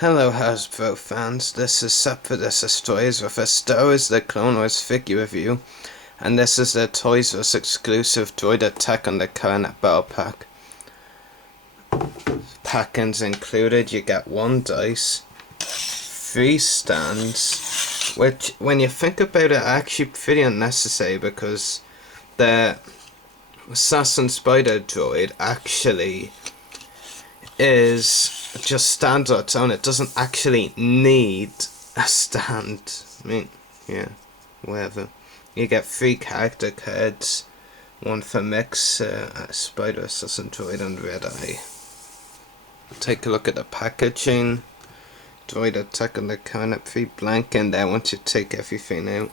Hello Hasbro fans, this is Separatist Toys with a Star Wars The Clone Wars figure review, and this is the Toys R Us exclusive Droid Attack on the Coronet Battle Pack. Packings included, you get 1 dice, 3 stands, which when you think about it are actually pretty unnecessary because the Assassin Spider Droid actually is just stands on its own. It doesn't actually need a stand. I mean, yeah, whatever. You get 3 character cards, 1 for Mix, Spider, Assassin Droid, and Red Eye. Take a look at the packaging. Droid Attack on the Coronet, 3 blank in there once you take everything out.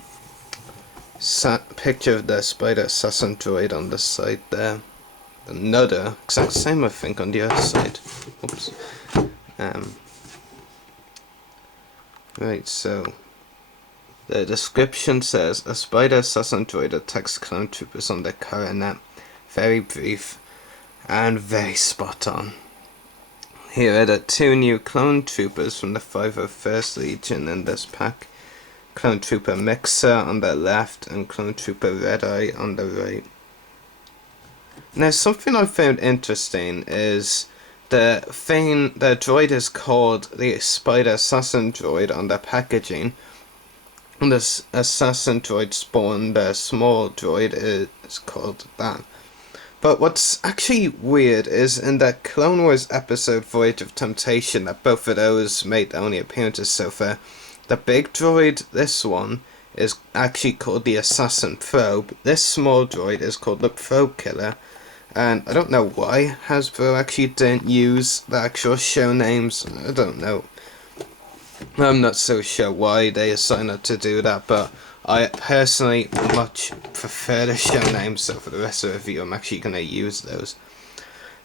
Picture of the Spider Assassin Droid on the side there. Another exact same I think on the other side. Oops. Right, so the description says a Spider Assassin Droid attacks clone troopers on the Coronet. Very brief and very spot on. Here are the 2 new clone troopers from the 501st Legion in this pack. Clone Trooper Mixer on the left and Clone Trooper Red Eye on the right. Now, something I found interesting is the droid is called the Spider Assassin Droid on the packaging. And this Assassin Droid spawn, the small droid, is called that. But what's actually weird is in the Clone Wars episode Voyage of Temptation that both of those made only appearances so far, the big droid, this one, is actually called the Assassin Probe. This small droid is called the Probe Killer. And I don't know why Hasbro actually didn't use the actual show names. I don't know. I'm not so sure why they decided to do that, but I personally much prefer the show names, so for the rest of the review I'm actually going to use those.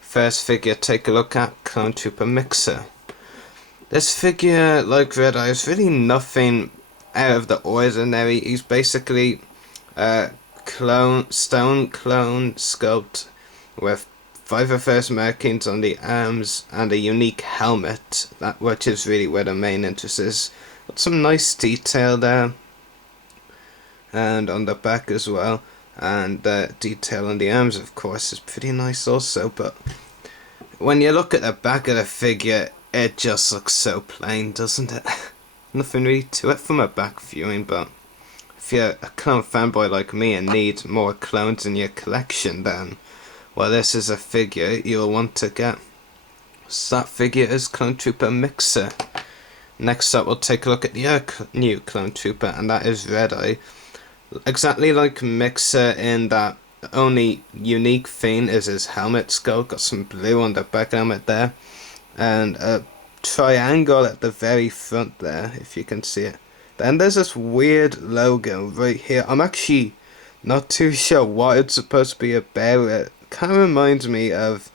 First figure, take a look at Clone Trooper Mixer. This figure, like Red Eye, is really nothing out of the ordinary. He's basically a stone clone sculpt with 501st markings on the arms and a unique helmet, which is really where the main interest is. Got some nice detail there, and on the back as well, and the detail on the arms of course is pretty nice also, but when you look at the back of the figure it just looks so plain, doesn't it? Nothing really to it from a back viewing, but if you're a clone fanboy like me and need more clones in your collection, then well, this is a figure you'll want to get. So that figure is Clone Trooper Mixer. Next up, we'll take a look at the new Clone Trooper, and that is Red Eye. Exactly like Mixer in that only unique thing is his helmet skull. Got some blue on the back helmet there, and a triangle at the very front there, if you can see it. Then there's this weird logo right here. I'm actually not too sure what it's supposed to be about. It kind of reminds me of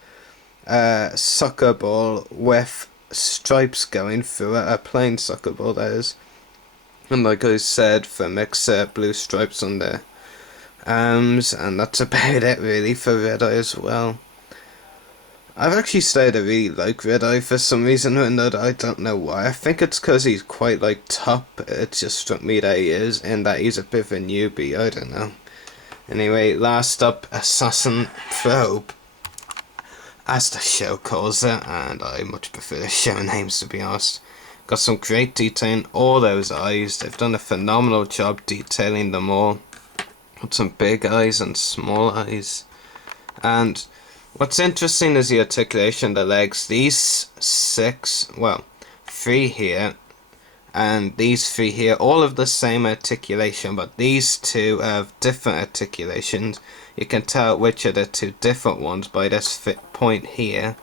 a soccer ball with stripes going through it, a plain soccer ball that is. And like I said, for Mixer, blue stripes on the arms, and that's about it really for Red Eye as well. I've actually started to really like Red Eye for some reason or another. I don't know why. I think it's because he's quite like top. It just struck me that he is, and that he's a bit of a newbie. I don't know. Anyway, last up, Assassin Probe, as the show calls it, and I much prefer the show names to be honest. Got some great detail in all those eyes. They've done a phenomenal job detailing them all. Got some big eyes and small eyes. And what's interesting is the articulation of the legs. These 3 here, and these 3 here, all of the same articulation, but these 2 have different articulations. You can tell which are the 2 different ones by this point here,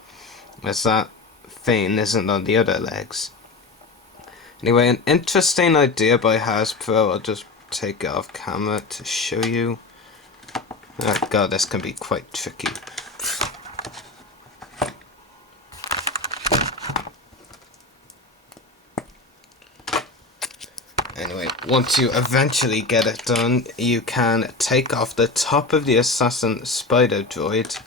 as that thing isn't on the other legs. Anyway, an interesting idea by Hasbro. I'll just take it off camera to show you. Oh god, this can be quite tricky. Anyway, once you eventually get it done, you can take off the top of the Assassin Spider Droid.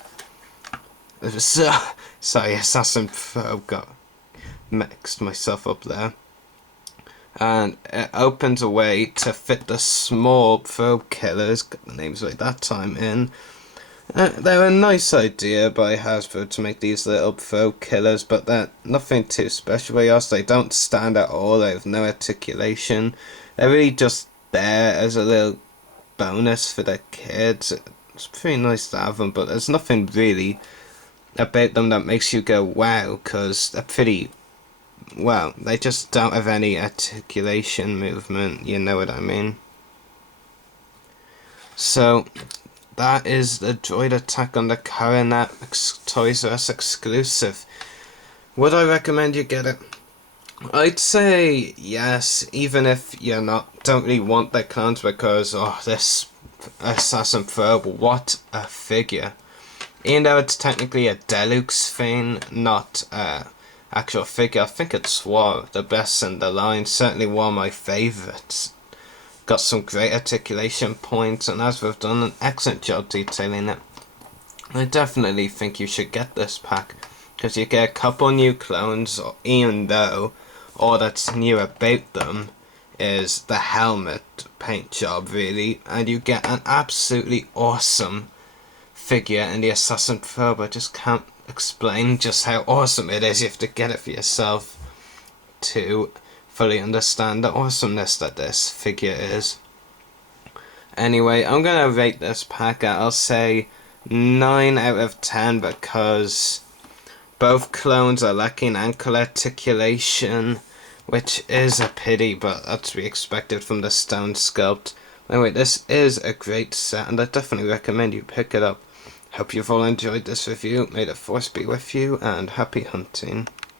Sorry, Assassin Probe got mixed myself up there. And it opens a way to fit the small probe killers, got the names right that time in. They're a nice idea by Hasbro to make these little probe killers, but they're nothing too special by us. They don't stand at all, they have no articulation. They're really just there as a little bonus for the kids. It's pretty nice to have them, but there's nothing really about them that makes you go wow, because they're pretty, well, they just don't have any articulation movement, you know what I mean. So that is the Droid Attack on the Coronet Toys R Us exclusive. Would I recommend you get it? I'd say yes, even if you don't really want the clones, because this Assassin Probe, what a figure. Even though it's technically a deluxe thing, not actual figure, I think it's the best in the line, certainly one of my favourites. Got some great articulation points, and as we've done an excellent job detailing it. I definitely think you should get this pack, because you get a couple new clones, even though all that's new about them is the helmet paint job really, and you get an absolutely awesome figure in the Assassin Probe. I just can't explain just how awesome it is. You have to get it for yourself to fully understand the awesomeness that this figure is. Anyway, I'm gonna rate this pack at, I'll say 9 out of 10, because both clones are lacking ankle articulation, which is a pity, but that's to be expected from the stone sculpt. Anyway, this is a great set, and I definitely recommend you pick it up. Hope you've all enjoyed this review. May the force be with you, and happy hunting.